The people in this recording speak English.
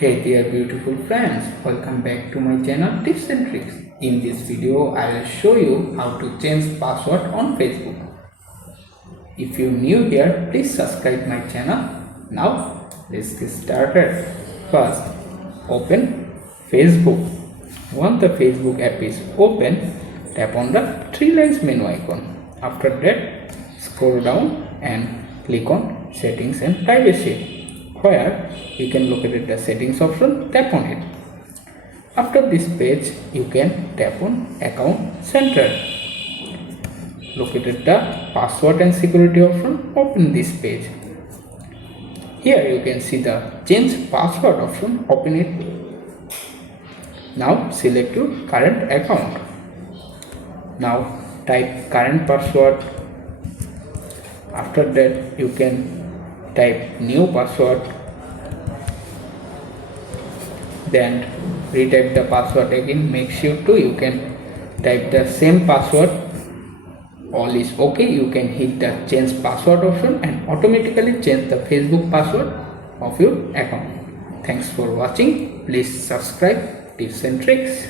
Hey dear beautiful friends, welcome back to my channel Tips and Tricks. In this video, I will show you how to change password on Facebook. If you're new here, please subscribe my channel. Now, let's get started. First, open Facebook. Once the Facebook app is open, tap on the three lines menu icon. After that, scroll down and click on Settings and Privacy, where you can locate the settings option. Tap on it. After this page, you can tap on Account Center. Locate the password and security option. Open this page. Here you can see the change password option. Open it. Now select your current account. Now type current password. After that you can type new password, then retype the password again. Make sure you can type the same password. All is okay. You can hit the change password option and automatically change the Facebook password of your account. Thanks for watching. Please subscribe Tips and Tricks.